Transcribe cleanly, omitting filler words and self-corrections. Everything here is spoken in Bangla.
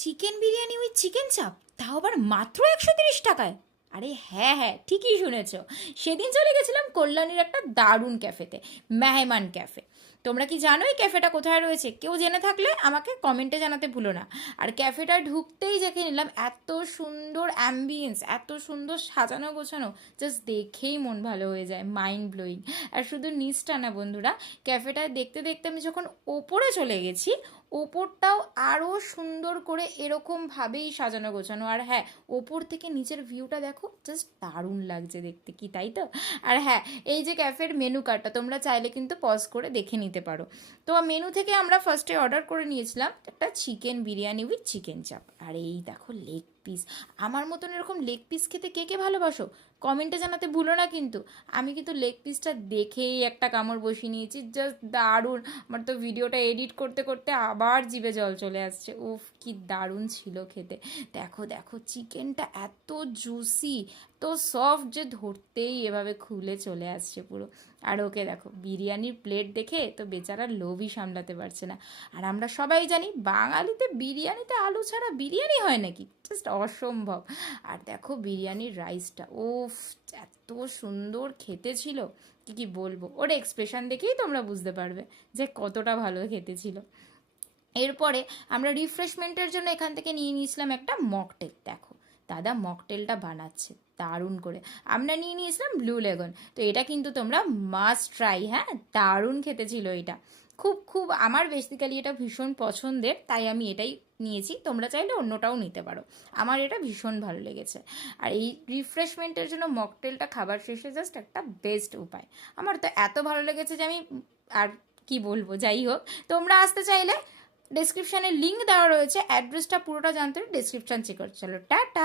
চিকেন বিরিয়ানি উইথ চিকেন চাপ, তাও আবার মাত্র 130 টাকায়। আরে হ্যাঁ হ্যাঁ, ঠিকই শুনেছ। সেদিন চলে গেছিলাম কল্যাণীর একটা দারুণ ক্যাফেতে, মেহমান ক্যাফে। তোমরা কি জানো এই ক্যাফেটা কোথায় রয়েছে? কেউ জেনে থাকলে আমাকে কমেন্টে জানাতে ভুলো না। আর ক্যাফেটা ঢুকতেই দেখে নিলাম এত সুন্দর অ্যাম্বিয়েন্স, এত সুন্দর সাজানো গোছানো, জাস্ট দেখেই মন ভালো হয়ে যায়, মাইন্ড ব্লোয়িং। আর শুধু নিচটা না বন্ধুরা, ক্যাফেটায় দেখতে দেখতে আমি যখন ওপরে চলে গেছি, ওপরটাও আরও সুন্দর করে এরকমভাবেই সাজানো গোছানো। আর হ্যাঁ, ওপর থেকে নিচের ভিউটা দেখো, জাস্ট দারুণ লাগছে দেখতে, কি তাই তো? আর হ্যাঁ, এই যে ক্যাফের মেনু কার্ডটা তোমরা চাইলে কিন্তু পজ করে দেখে নিতে পারো। তো মেনু থেকে আমরা ফার্স্টে অর্ডার করে নিয়েছিলাম একটা চিকেন বিরিয়ানি উইথ চিকেন চাপ। আর এই দেখো লেগ পিস। আমার মতন এরকম লেগ পিস খেতে কে কে ভালোবাসো কমেন্টে জানাতে ভুলো না কিন্তু। আমি কিন্তু লেগ পিসটা দেখেই একটা কামড় বসিয়ে নিয়েছি, জাস্ট দারুণ। আমার তো ভিডিওটা এডিট করতে করতে আবার জিভে জল চলে আসছে। উফ, কি দারুণ ছিল খেতে। দেখো দেখো, চিকেনটা এত জুসি, তো সফট যে ধরতেই এভাবে খুলে চলে আসছে পুরো। আর ওকে দেখো, বিরিয়ানির প্লেট দেখে তো বেচারা লোভই সামলাতে পারছে না। আর আমরা সবাই জানি বাঙালিতে বিরিয়ানিতে আলু ছাড়া বিরিয়ানি হয় নাকি, জাস্ট অসম্ভব। আর দেখো বিরিয়ানির রাইসটা, ওফ, এত সুন্দর খেতে ছিল, কি কি বলবো। ওর এক্সপ্রেশন দেখেই তোমরা বুঝতে পারবে যে কতটা ভালো খেতে ছিল। এরপরে আমরা রিফ্রেশমেন্টের জন্য এখান থেকে নিয়ে নিয়েছিলাম একটা মকটেল। দেখো দাদা মকটেলটা বানাচ্ছে দারুণ করে। আমরা নিয়ে নিয়েছিলাম ব্লু লেগন। তো এটা কিন্তু তোমরা মাস্ট ট্রাই, হ্যাঁ, দারুণ খেতে ছিল এটা। খুব খুব আমার বেসিক্যালি এটা ভীষণ পছন্দের, তাই আমি এটাই নিয়েছি। তোমরা চাইলে অন্যটাও নিতে পারো, আমার এটা ভীষণ ভালো লেগেছে। আর এই রিফ্রেশমেন্টের জন্য মকটেলটা খাবার শেষে জাস্ট একটা বেস্ট উপায়। আমার তো এত ভালো লেগেছে যে আমি আর কি বলবো। যাই হোক, তোমরা আসতে চাইলে ডেসক্রিপশানে লিঙ্ক দেওয়া রয়েছে, অ্যাড্রেসটা পুরোটা জানতে ডেসক্রিপশান চেক করতে। চলো টাটা।